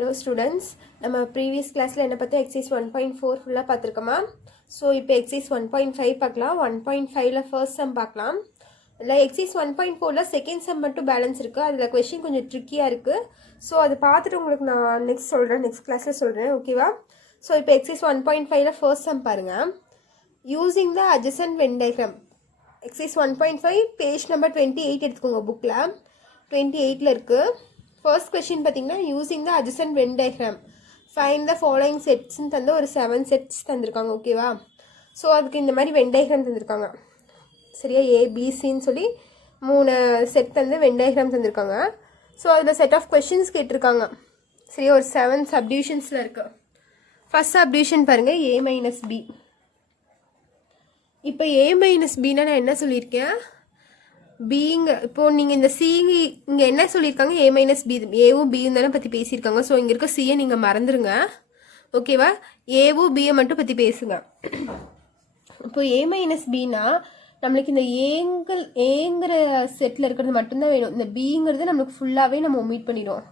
Hello students, நம்ம previous classல என்ன பத்தி exercise 1.4 ஃபுல்லா பார்த்திருக்கோமா? So இப்போ exercise 1.5 பார்க்கலாம். 1.5ல first sum பார்க்கலாம். இல்ல exercise 1.4ல second sum மட்டும் பேலன்ஸ் இருக்கு. அதுல question கொஞ்சம் ட்ரிக்கியா இருக்கு. So அது பார்த்துட்டு உங்களுக்கு நான் next classல சொல்றேன். ஓகேவா? So இப்போ exercise 1.5ல first sum பாருங்க. Using the adjacent Venn diagram. Exercise 1.5 page number 28 எடுத்துக்கோங்க bookல. 28ல இருக்கு. First question பார்த்தீங்கன்னா using the adjacent Venn diagram find the following sets தந்து ஒரு 7 sets தந்திருக்காங்க ஓகேவா ஸோ அதுக்கு இந்த மாதிரி Venn diagram தந்திருக்காங்க சரியா ஏபிசின்னு சொல்லி 3 செட் தந்து Venn diagram தந்திருக்காங்க ஸோ அதில் செட் ஆஃப் கொஷின்ஸ் கேட்டிருக்காங்க சரியா ஒரு 7 சப்டிவிஷன்ஸில் இருக்கு ஃபர்ஸ்ட் சப்டிவிஷன் பாருங்க ஏ மைனஸ் பி இப்போ ஏ மைனஸ் பின்னா நான் என்ன சொல்லியிருக்கேன் பீங்க இப்போ நீங்கள் இந்த சி இங்கே என்ன சொல்லியிருக்காங்க ஏ மைனஸ் பி ஏவும் பியும் தானே பற்றி பேசியிருக்காங்க ஸோ இங்கே இருக்க சியை நீங்கள் மறந்துடுங்க ஓகேவா ஏவும் பியை மட்டும் பற்றி பேசுங்க இப்போ ஏ மைனஸ் பின்னா நம்மளுக்கு இந்த ஏங்கிற செட்டில் இருக்கிறது மட்டும்தான் வேணும் இந்த பிங்கிறது நம்மளுக்கு ஃபுல்லாகவே நம்ம ஒமிட் பண்ணிடுவோம்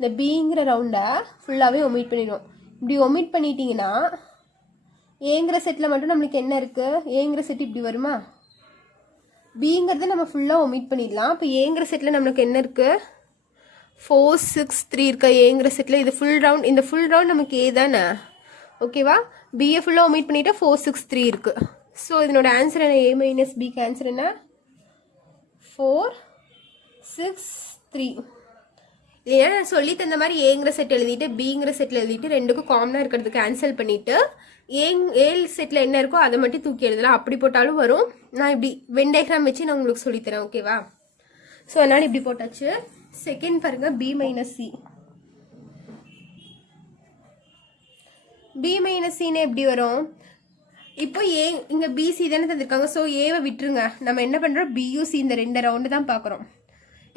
இந்த பிங்கிற ரவுண்டை ஃபுல்லாகவே ஒமிட் பண்ணிடுவோம் இப்படி ஒமிட் பண்ணிட்டீங்கன்னா ஏங்கிற செட்டில் மட்டும் நம்மளுக்கு என்ன இருக்குது ஏங்கிற செட் இப்படி வருமா பிங்கிறத நம்ம ஃபுல்லாக ஒமிட் பண்ணிடலாம் இப்போ ஏங்கிற செட்டில் நம்மளுக்கு என்ன இருக்குது 4 6 3 இருக்கா ஏங்கிற செட்டில் இது ஃபுல் ரவுண்ட் இந்த ஃபுல் ரவுண்ட் நமக்கு ஏ தானே ஓகேவா பிஏ ஃபுல்லாக ஒமிட் பண்ணிட்டா 4 6 3 இருக்குது ஸோ இதனோட ஆன்சர் என்ன ஏ மைனஸ் பிக்கு ஆன்சர் என்ன 4 6 3 இல்லையா நான் சொல்லி தந்த மாதிரி ஏங்கிற செட் எழுதிட்டு பிங்கிற செட்டில் எழுதிட்டு ரெண்டுக்கும் காமனாக இருக்கிறது கேன்சல் பண்ணிவிட்டு ஏல் செட்டில் என்ன இருக்கோ அதை மட்டும் தூக்கி எழுதலாம் அப்படி போட்டாலும் வரும் நான் இப்படி வென் டயக்ராம் வச்சு நான் உங்களுக்கு சொல்லித்தரேன் ஓகேவா ஸோ அதனால் இப்படி போட்டாச்சு செகண்ட் பாருங்க b minus c b minus சின்னு எப்படி வரும் இப்போ ஏ இங்கே பிசி தானே தந்திருக்காங்க ஸோ ஏவை விட்டுருங்க நம்ம என்ன பண்ணுறோம் பியூசி இந்த 2 ரவுண்டு தான் பார்க்குறோம்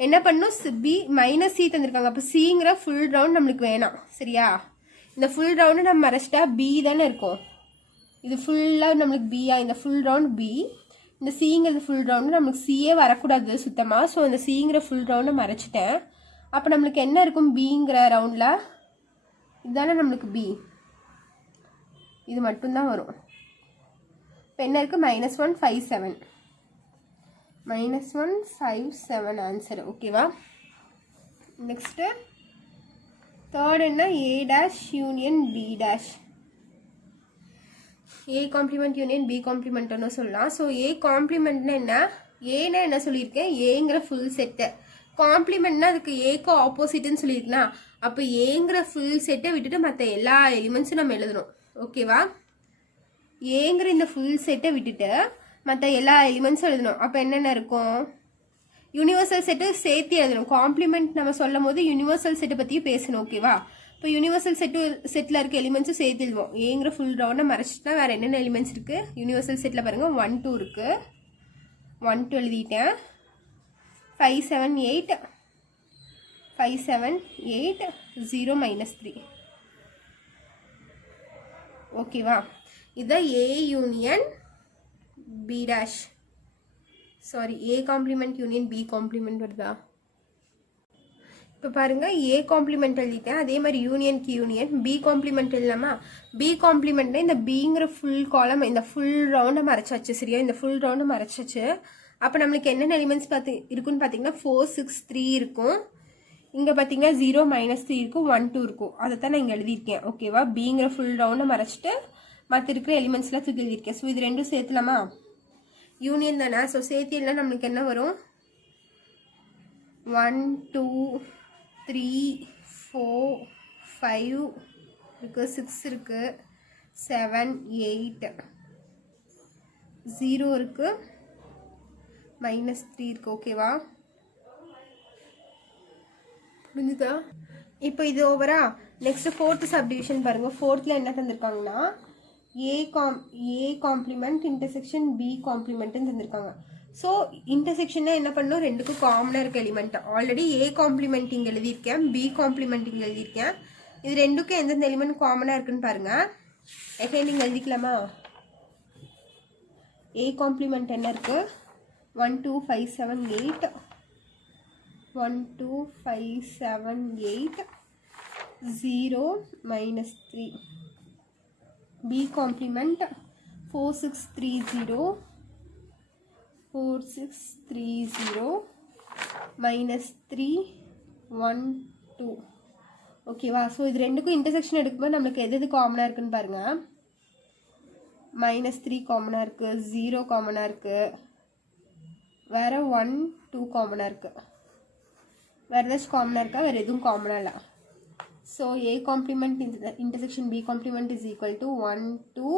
என்ன பண்ணும் பி மைனஸ் சி தந்திருக்காங்க அப்போ சிங்கிற ஃபுல் ரவுண்ட் நம்மளுக்கு வேணாம் சரியா இந்த ஃபுல் ரவுண்டு நம்ம மறைச்சிட்டா பி தானே இருக்கும் இது ஃபுல்லாக நம்மளுக்கு பியா இந்த ஃபுல் ரவுண்ட் பி இந்த சிங்கிறது ஃபுல் ரவுண்டு நம்மளுக்கு சியே வரக்கூடாது சுத்தமாக ஸோ இந்த சிங்கிற ஃபுல் ரவுண்டை மறைச்சிட்டேன் அப்போ நம்மளுக்கு என்ன இருக்கும் பிங்கிற ரவுண்டில் இதுதானே நம்மளுக்கு பி இது மட்டும்தான் வரும் இப்போ என்ன இருக்குது -1 5 7 -1 5 7 ஆன்சர் ஓகேவா நெக்ஸ்ட்டு தேர்ட் என்ன A dash union B dash A complement union B காம்ப்ளிமெண்ட்னு சொல்லலாம் ஸோ ஏ காம்ப்ளிமெண்ட்னா என்ன ஏன்னா என்ன சொல்லியிருக்கேன் ஏங்கிற ஃபுல் செட்டு காம்ப்ளிமெண்ட்னா அதுக்கு ஏக்கு ஆப்போசிட்னு சொல்லியிருக்கேன்னா அப்போ ஏங்கிற ஃபுல் செட்டை விட்டுட்டு மற்ற எல்லா எலிமெண்ட்ஸும் நம்ம எழுதணும் ஓகேவா ஏங்கிற இந்த ஃபுல் செட்டை விட்டுட்டு மற்ற எல்லா எலிமெண்ட்ஸும் எழுதணும் அப்போ என்னென்ன இருக்கும் யூனிவர்சல் செட்டு சேர்த்து எழுதணும் காம்ப்ளிமெண்ட் நம்ம சொல்லும் போது யூனிவர்சல் செட்டை பற்றியும் பேசணும் ஓகேவா இப்போ யூனிவர்சல் செட்டில் இருக்க எலிமெண்ட்ஸும் சேர்த்து எழுதுவோம் ஏங்கிற ஃபுல் ரவுண்டை மறைச்சிட்டுனா வேறு என்னென்ன எலிமெண்ட்ஸ் இருக்குது யூனிவர்சல் செட்டில் பாருங்கள் 1 2 இருக்குது 1 2 எழுதிட்டேன் 5 7 8 5 7 8 0 -3 ஓகேவா இதுதான் A union B dash sorry A complement union B complement வருதா இப்போ பாருங்கள் ஏ காம்ப்ளிமெண்ட் எழுதிட்டேன் அதே மாதிரி யூனியனுக்கு யூனியன் பி காம்ப்ளிமெண்ட் இல்லாமா பி காம்ப்ளிமெண்ட்னா இந்த பிங்கிற ஃபுல் காலம் இந்த ஃபுல் ரவுண்டை மறைச்சாச்சு சரியா இந்த ஃபுல் ரவுண்டை மறைச்சாச்சு அப்போ நம்மளுக்கு என்னென்ன எலிமெண்ட்ஸ் இருக்குன்னு பார்த்தீங்கன்னா 4 6 3 இருக்கும் இங்கே பார்த்தீங்கன்னா 0 -3 இருக்கும் 1 2 இருக்கும் அதை தான் நான் இங்கே எழுதியிருக்கேன் ஓகேவா பிங்கிற ஃபுல் ரவுண்டை மறைச்சிட்டு மற்ற இருக்கிற எலிமெண்ட்ஸ்லாம் தூக்கி எழுதியிருக்கேன் ஸோ இது ரெண்டும் சேர்த்துலாமா யூனியன் தானே ஸோ சேர்த்தியில் நம்மளுக்கு என்ன வரும் 1 2 3 4 5 இருக்குது 6 இருக்குது 7 8 0 இருக்குது -3 இருக்குது ஓகேவா புரிஞ்சுதா இப்போ இது ஓவரா நெக்ஸ்ட் ஃபோர்த்து சப்டிவிஷன் பாருங்கள் ஃபோர்த்தில் என்ன தந்திருக்காங்கன்னா ஏ காம்ப்ளிமெண்ட் இன்டர்செக்ஷன் பி காம்ப்ளிமெண்ட்னு தந்திருக்காங்க ஸோ இன்டர்செக்ஷன்னா என்ன பண்ணணும் ரெண்டுக்கும் காமனாக இருக்க எலிமெண்ட் ஆல்ரெடி ஏ காம்ப்ளிமெண்ட் இங்கே எழுதியிருக்கேன் பி காம்ப்ளிமெண்ட் இங்கே எழுதியிருக்கேன் இது ரெண்டுக்கும் எந்தெந்த எலிமெண்ட் காமனாக இருக்குன்னு பாருங்கள் எகைன் நீங்கள் எழுதிக்கலாமா ஏ காம்ப்ளிமெண்ட் என்ன இருக்குது 1 2 5 7 8 1 2 5 7 8 0 minus 3. B complement 4630 minus 3 1 2. ஓகேவா? ஸோ இது ரெண்டுக்கும் இன்டர்செக்ஷன் எடுக்கும்போது நம்மளுக்கு எது காமனாக இருக்குன்னு பாருங்கள். -3 காமனாக இருக்குது, 0 காமனாக இருக்குது, வேறு 1 2 காமனாக இருக்குது. வேறு ஏதாச்சும் காமனாக இருக்கா? வேறு எதுவும் காமனாக இல்லை. So A complement intersection B complement is equal to 1 2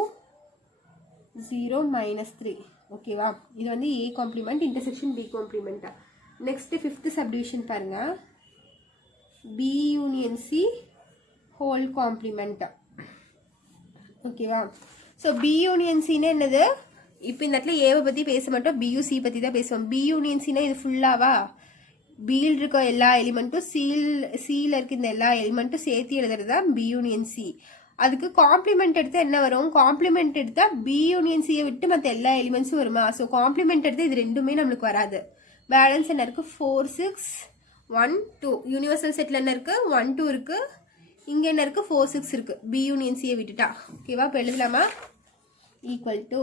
0 minus 3. ஓகேவா? இது வந்து A complement intersection B complement. Next 5th subdivision பாருங்கள். B union C whole complement. ஓகேவா? ஸோ B union Cனா என்னது? இப்போ இந்த இடத்துல ஏவை பற்றி பேச மாட்டோம், பியும் சி பற்றி தான் பேசுவோம். B union Cனா இது ஃபுல்லாவா? பியில் இருக்க எல்லா எலிமெண்ட்டும் சியில் இருக்க இந்த எல்லா எலிமெண்ட்டும் சேர்த்து எழுதுறது தான் B union C. அதுக்கு காம்ப்ளிமெண்ட் எடுத்தால் என்ன வரும்? காம்ப்ளிமெண்ட் எடுத்தால் B union Cயை விட்டு மற்ற எல்லா எலிமெண்ட்ஸும் வருமா? ஸோ காம்ப்ளிமெண்ட் எடுத்தால் இது ரெண்டுமே நம்மளுக்கு வராது. பேலன்ஸ் என்ன இருக்குது? 4 6 1 2. யூனிவர்சல் செட்டில் என்ன இருக்குது? 1 2 இருக்குது. இங்கே என்ன இருக்குது? 4 6 இருக்குது. B union Cயை விட்டுட்டா. ஓகேவா? இப்போ எழுதலாமா? Equal to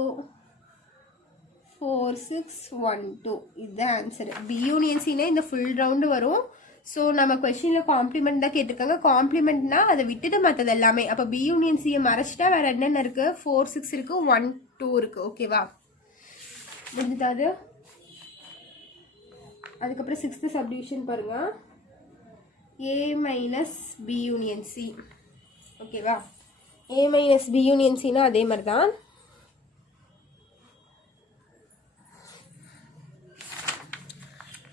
4 6 1 2. இதுதான் ஆன்சர். B union Cனா இந்த ஃபுல் ரவுண்டு வரும். ஸோ நம்ம கொஸ்டினில் காம்ப்ளிமெண்ட் தான் கேட்டிருக்காங்க. காம்ப்ளிமெண்ட்னா அதை விட்டுட்டு மற்றது எல்லாமே. அப்போ B union Cயை மறைச்சிட்டா வேறு என்னென்ன இருக்குது? 4 6 இருக்குது, 1 2 இருக்குது. ஓகேவா? முடிஞ்சுட்டாது. அதுக்கப்புறம் 6th சப்டிவிஷன் பாருங்கள். A minus B union C. ஓகேவா? A minus B union Cனா அதே மாதிரி தான்.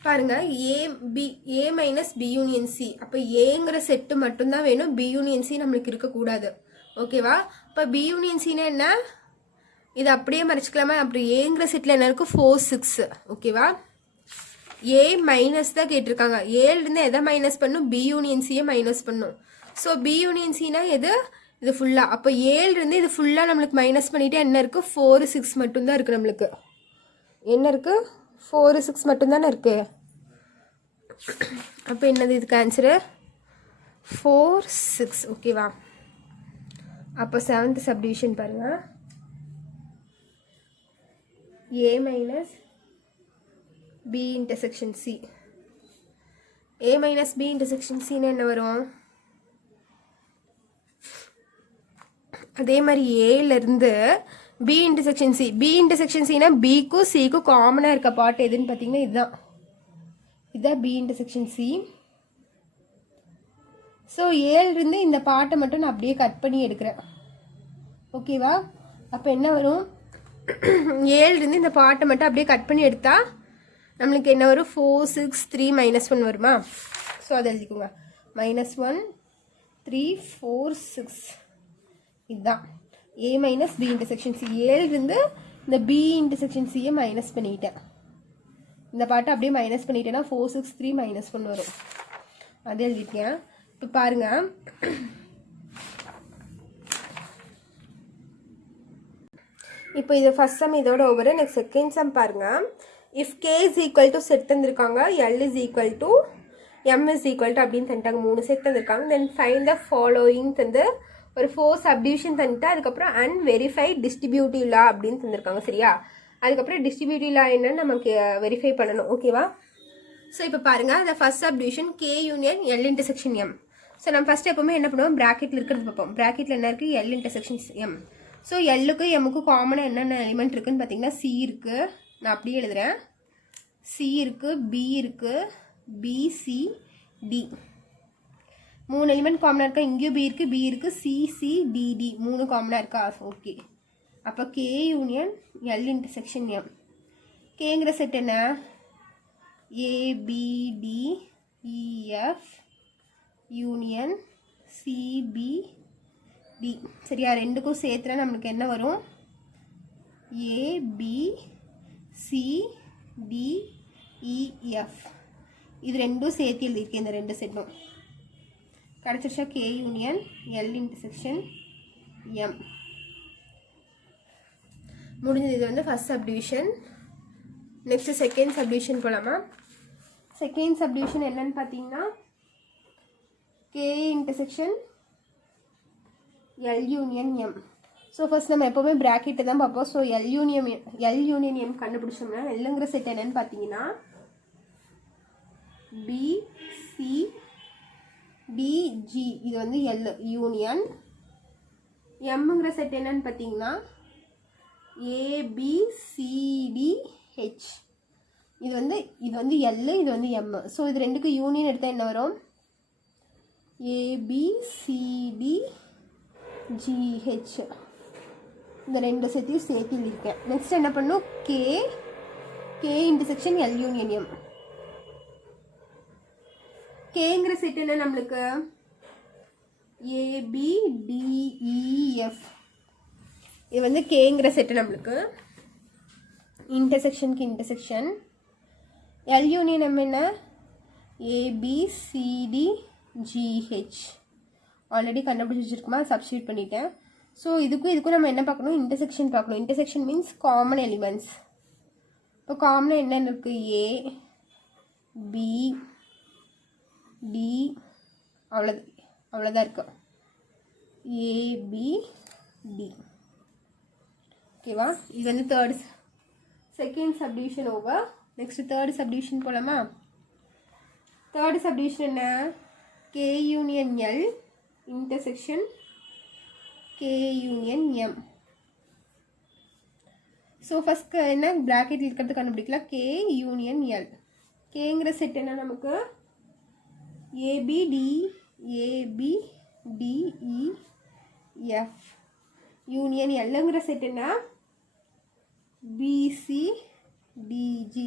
பாருங்க, A minus B union C. அப்போ ஏங்கிற செட்டு மட்டும்தான் வேணும், B union C நம்மளுக்கு இருக்கக்கூடாது. ஓகேவா? இப்போ B union Cனா என்ன? இது அப்படியே மறைச்சிக்கலாமா? அப்படி ஏங்கிற செட்டில் என்ன இருக்குது? 4 6. ஓகேவா? A மைனஸ் தான் கேட்டிருக்காங்க. ஏலேருந்து எதை மைனஸ் பண்ணும்? B union Cயை மைனஸ் பண்ணும். ஸோ B union Cனா எது? இது ஃபுல்லாக. அப்போ ஏலேருந்து இது ஃபுல்லாக நம்மளுக்கு மைனஸ் பண்ணிவிட்டு என்ன இருக்குது? 4 6 மட்டும்தான் இருக்குது நம்மளுக்கு. என்ன இருக்குது? 4 6 மட்டும்தானே இருக்குது. அப்போ என்னது இதுக்கு ஆன்சரு? 4 6. ஓகேவா? அப்போ 7th சப்டிவிஷன் பாருங்கள். A minus B intersection C. A minus B intersection C என்ன வரும்? அதே மாதிரி ஏலேருந்து B intersection C. B intersection Cனா Bக்கும் Cக்கும் காமனாக இருக்க பார்ட் எதுன்னு பார்த்தீங்கன்னா இதுதான். இதுதான் B intersection C. ஸோ ஏலேருந்து இந்த பார்ட்டை மட்டும் நான் அப்படியே கட் பண்ணி எடுக்கிறேன். ஓகேவா? அப்போ என்ன வரும்? ஏலேருந்து இந்த பார்ட்டை மட்டும் அப்படியே கட் பண்ணி எடுத்தால் நம்மளுக்கு என்ன வரும்? 4 6 3 -1 வருமா? ஸோ அதை எழுதிக்கோங்க. -1 3 4 6. இதுதான் A minus B intersection C. ஏலேருந்து இந்த B intersection Cயை மைனஸ் பண்ணிட்டேன். இந்த பாட்டை அப்படியே மைனஸ் பண்ணிட்டேன்னா 4 6 3 -1 வரும். அதை எழுதிட்டேன். இப்போ பாருங்கள், இப்போ இது ஃபர்ஸ்ட் சம் இதோட ஓவர். நெக்ஸ்ட் செகண்ட் சம் பாருங்கள். If K is equal to set தந்திருக்காங்க, L is equal to M is equal to அப்படின்னு தந்துட்டாங்க. 3 செட் தந்திருக்காங்க. தென் ஃபைண்ட் த ஃபாலோயிங் தந்து ஒரு 4 சப்டிவிஷன் தந்துட்டு அதுக்கப்புறம் அன்வெரிஃபைட் டிஸ்ட்ரிபியூட்டிவ் லா அப்படின்னு தந்திருக்காங்க. சரியா? அதுக்கப்புறம் டிஸ்ட்ரிபியூட்டிவ் லா என்னன்னு நமக்கு வெரிஃபை பண்ணணும். ஓகேவா? ஸோ இப்போ பாருங்கள், அந்த first subdivision K union L intersection M. So நம்ம ஃபஸ்ட் எப்போவுமே என்ன பண்ணுவோம்? ப்ராக்கெட்டில் இருக்கிறது பார்ப்போம். ப்ராக்கெட்டில் என்ன இருக்குது? L intersection M. ஸோ எல்லுக்கு எம்முக்கு காமனாக என்னென்ன எலிமெண்ட் இருக்குதுன்னு பார்த்தீங்கன்னா C இருக்குது. நான் அப்படியே எழுதுகிறேன். C இருக்குது, B இருக்குது, BC D. 3 எலிமெண்ட் காமனாக இருக்கா? இங்கேயும் B இருக்குது, B இருக்குது, CC DD 3 காமனாக இருக்கா? ஓகே. அப்போ K union L intersection M. கேங்கிற செட் என்ன? ABD EF union CBD. சரியா? ரெண்டுக்கும் சேர்த்துனா நம்மளுக்கு என்ன வரும்? ABCDEF. இது ரெண்டும் சேர்த்து எழுதியிருக்கேன். இந்த ரெண்டு செட்டும் கிடச்சிருச்சா? K union L intersection M முடிஞ்சது. இது வந்து first subdivision. Next second subdivision போகலாமா? செகண்ட் சப்டிவிஷன் என்னன்னு பார்த்தீங்கன்னா K intersection L union M. So first நம்ம எப்போவுமே ப்ராக்கெட்டை தான் பார்ப்போம். ஸோ L union M கண்டுபிடிச்சோம்னா எல்லுங்கிற செட் என்னன்னு பார்த்தீங்கன்னா B C D G, இது வந்து L யூனியன். Mங்கிற செட் என்னன்னு பார்த்தீங்கன்னா A B C D H, இது வந்து L, இது வந்து M. ஸோ இது ரெண்டுக்கு யூனியன் எடுத்தால் என்ன வரும்? A B C D G H. இந்த ரெண்டு செட்டையும் சேர்த்து எழுதியிருக்கேன். நெக்ஸ்ட் என்ன பண்ணும்? K intersection L union M. Kங்கிற செட் என்ன நம்மளுக்கு? A B D E F. இது வந்து Kங்கிற செட் நம்மளுக்கு. இன்டர்செக்ஷனுக்கு இன்டர்செக்ஷன். L யூனியன் M என்ன? A B C D G H. Already கண்டுபிடிச்சி வச்சுருக்குமா, சப்ஸ்டியூட் பண்ணிட்டேன். ஸோ இதுக்கும் நம்ம என்ன பார்க்கணும்? இன்டர்செக்ஷன் பார்க்கணும். Intersection means common elements. இப்போ காமனாக என்னென்ன இருக்குது? A B D, அவ்வளோதான் இருக்கும். A B D. ஓகேவா? இது வந்து second subdivision over. Next third subdivision போலாமா? தேர்ட் சப்டிவிஷன் என்ன? K union L intersection K union M. So first என்ன ப்ராக்கெட் இருக்கிறது கண்டுபிடிக்கலாம். K union L. Kங்கிற செட் என்ன நமக்கு? A B D E F union Lங்கிற செட் என்ன? B C D G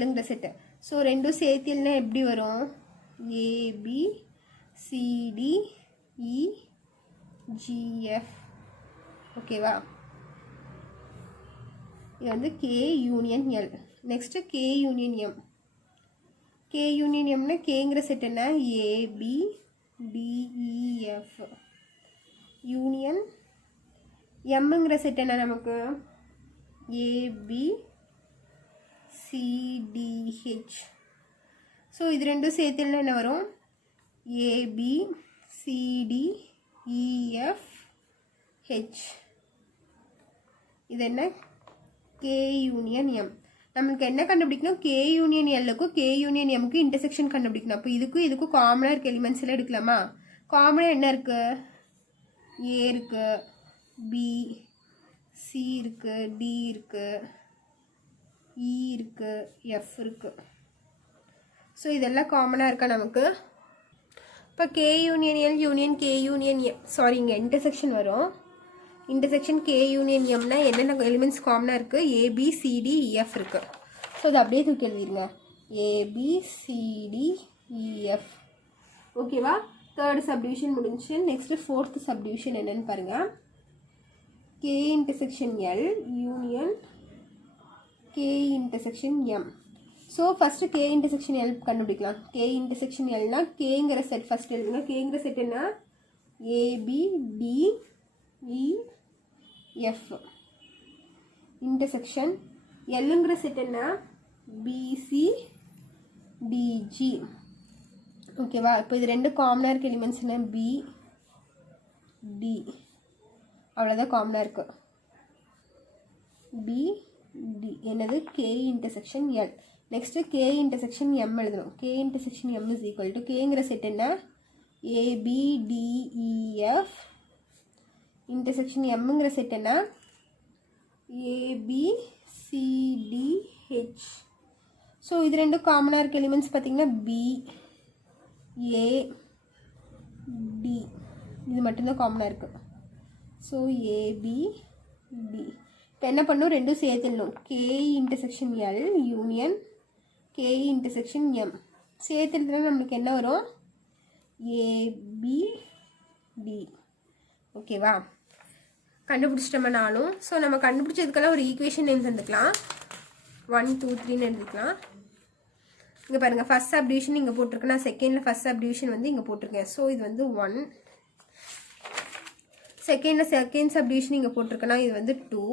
Lங்கிற செட்டு. ஸோ ரெண்டும் சேர்த்தில்னா எப்படி வரும்? A B C D E G F. ஓகேவா? இது வந்து K union L. Next K union M. K union Mனா Kங்கிற செட் என்ன? A B D E F union Mங்கிற செட் என்ன நமக்கு? A B C D H. So இது ரெண்டும் சேர்த்துல என்ன வரும்? A B C D E F H. இது என்ன? K union M. நம்மளுக்கு என்ன கண்டுபிடிக்கணும்? K யூனியன் Lக்கும் K யூனியன் Mக்கு இன்டர்செக்ஷன் கண்டுபிடிக்கணும். அப்போ இதுக்கும் காமனாக இருக்க எலிமெண்ட்ஸ் எல்லாம் எடுக்கலாமா? காமனாக என்ன இருக்கு? A இருக்கு, B C இருக்கு, D இருக்கு, E இருக்கு, F இருக்கு. ஸோ இதெல்லாம் காமனாக இருக்கா நமக்கு? இப்போ K union L union K union M, sorry இங்கே இன்டர்செக்ஷன் வரும். இன்டர்செக்ஷன் K யூனியன் Mனா என்னென்ன எலிமெண்ட்ஸ் காமனாக இருக்குது? A B C D E F இருக்குது. ஸோ அதை அப்படியே தூக்கி எழுதிருங்க. A B C D E F. ஓகேவா? தேர்ட் சப்டிவிஷன் முடிஞ்சு. நெக்ஸ்ட்டு ஃபோர்த் சப்டிவிஷன் என்னென்னு பாருங்கள். K intersection L union K intersection M. So first K intersection L கண்டுபிடிக்கலாம். K இன்டர்செக்ஷன் Lனா Kங்கிற செட் ஃபஸ்ட் எழுதுங்க. Kங்கிற செட் என்ன? A B D E F intersection. Lங்கிற செட் என்ன? B C D G. ஓகேவா? இப்போ இது ரெண்டு காமனாக இருக்க எலிமெண்ட்ஸ் என்ன? B D. அவ்வளோதான் காமனாக இருக்கு. B D என்னது? K intersection L. Next K intersection M எழுதணும். K intersection M is equal to Kங்கிற செட் என்ன? A B D E F intersection Mங்கிற செட் என்ன? A B C D H. So இது ரெண்டும் காமனாக இருக்க எலிமெண்ட்ஸ் பார்த்தீங்கன்னா B A D, இது மட்டும்தான் காமனாக இருக்குது. So A B D. இப்போ என்ன பண்ணும்? ரெண்டும் சேர்த்துடணும். K intersection L union K intersection M. சேர்த்துறதுனா நம்மளுக்கு என்ன வரும்? A B D. ஓகேவா? கண்டுபிடிச்சிட்டோமா நானும்? ஸோ நம்ம கண்டுபிடிச்சதுக்கெல்லாம் ஒரு ஈக்குவேஷன் நேம் தந்துக்கலாம். 1 2 3ன்னு எழுதிக்கலாம். இங்கே பாருங்கள், ஃபஸ்ட் சப்டிவிஷன் இங்கே போட்டிருக்கு. நான் செகண்டில் ஃபஸ்ட் சப்டிவிஷன் வந்து இங்கே போட்டிருக்கேன். ஸோ இது வந்து 1. செகண்ட் சப்டிவிஷன் இங்கே போட்டிருக்கேன்னா இது வந்து 2.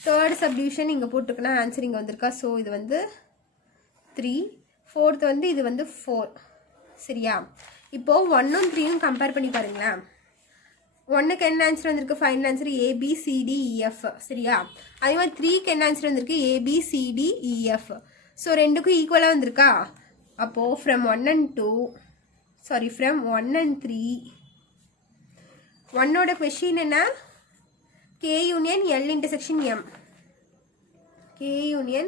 தேர்ட் சப்டிவிஷன் இங்கே போட்டிருக்கேன்னா ஆன்சர் இங்கே வந்திருக்கா. ஸோ இது வந்து 3. ஃபோர்த் வந்து இது வந்து 4. சரியா? இப்போது 1ம் 3யும் கம்பேர் பண்ணி பாருங்களேன். 1க்கு என்ன ஆன்சர் வந்திருக்கு? Final answer ABCDEF. சரியா? அதே மாதிரி 3க்கு என்ன ஆன்சர் வந்திருக்கு? ABCDEF. ஸோ ரெண்டுக்கும் ஈக்குவலாக வந்திருக்கா? அப்போது ஃப்ரம் 1 and 3 1ஓட கொஷின் என்ன? K union L intersection M. K union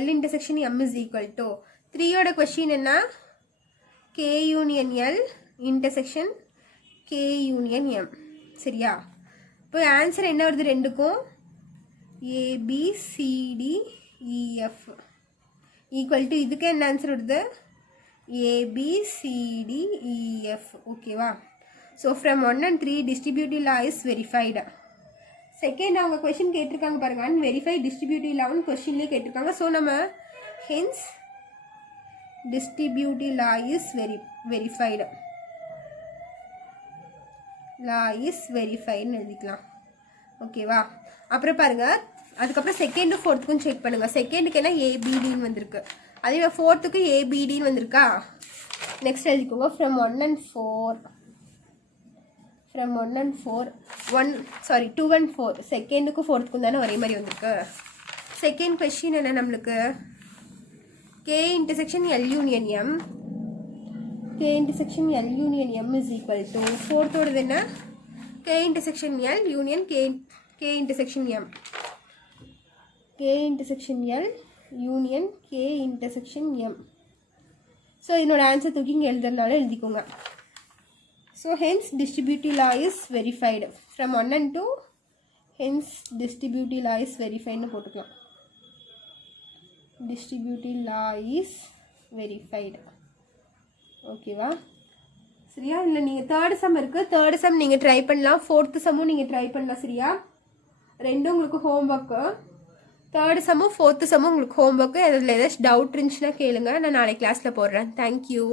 L intersection M is equal to 3ஓட கொஷின் என்ன? K union L intersection K union M. சரியா? இப்போ ஆன்சர் என்ன வருது ரெண்டுக்கும்? ABCDEF ஈக்குவல் டு இதுக்கு என்ன ஆன்சர் வருது? ABCDEF. ஓகேவா? So from 1 and 3 distributive law is verified. Second அவங்க கொஷின் கேட்டிருக்காங்க பாருங்க, வெரிஃபை டிஸ்ட்ரிபியூட்டிவ் லான்னு கொஷின்லேயே கேட்டிருக்காங்க. ஸோ நம்ம hence distributive law is verified. law is verified எழுதிக்கலாம். ஓகேவா? அப்புறம் பாருங்க, அதுக்கப்புறம் செகண்ட் ஃபோர்த்துக்கும் செக் பண்ணுங்க. செகண்டுக்கு என்ன ABDன்னு வந்திருக்கு, அதே ஃபோர்த்துக்கு ABDன்னு வந்திருக்கா? நெக்ஸ்ட் எழுதிக்கோங்க. ஃப்ரம் 1 and 4 2 and 4 செகண்டுக்கும் ஃபோர்த்துக்கும் தானே ஒரே மாதிரி வந்திருக்கு. செகண்ட் கொஸ்டின் என்ன நம்மளுக்கு? K intersection L union M. K intersection L union M is equal to ஃபோர்த்தோடது என்ன? K intersection L union K intersection M. K intersection L union K intersection M. So என்னோட answer தூக்கி இங்கே எழுதுறதுனால எழுதிக்கோங்க. So hence distributive law is verified. From 1 and 2 hence distributive law is verified போட்டுக்கலாம். distributive law is verified. ஓகேவா? சரியா? இல்லை நீங்கள் third sum இருக்குது, தேர்ட் சம் நீங்கள் ட்ரை பண்ணலாம், ஃபோர்த்து சம்மும் நீங்கள் ட்ரை பண்ணலாம். சரியா? ரெண்டும் உங்களுக்கு ஹோம் ஒர்க்கு. தேர்ட் சம்மும் ஃபோர்த்து சம்மும் உங்களுக்கு ஹோம் ஒர்க்கு. அதில் ஏதாச்சும் டவுட் இருந்துச்சுன்னா கேளுங்க, நான் நாளைக்கு கிளாஸில் போடுறேன். தேங்க்யூ.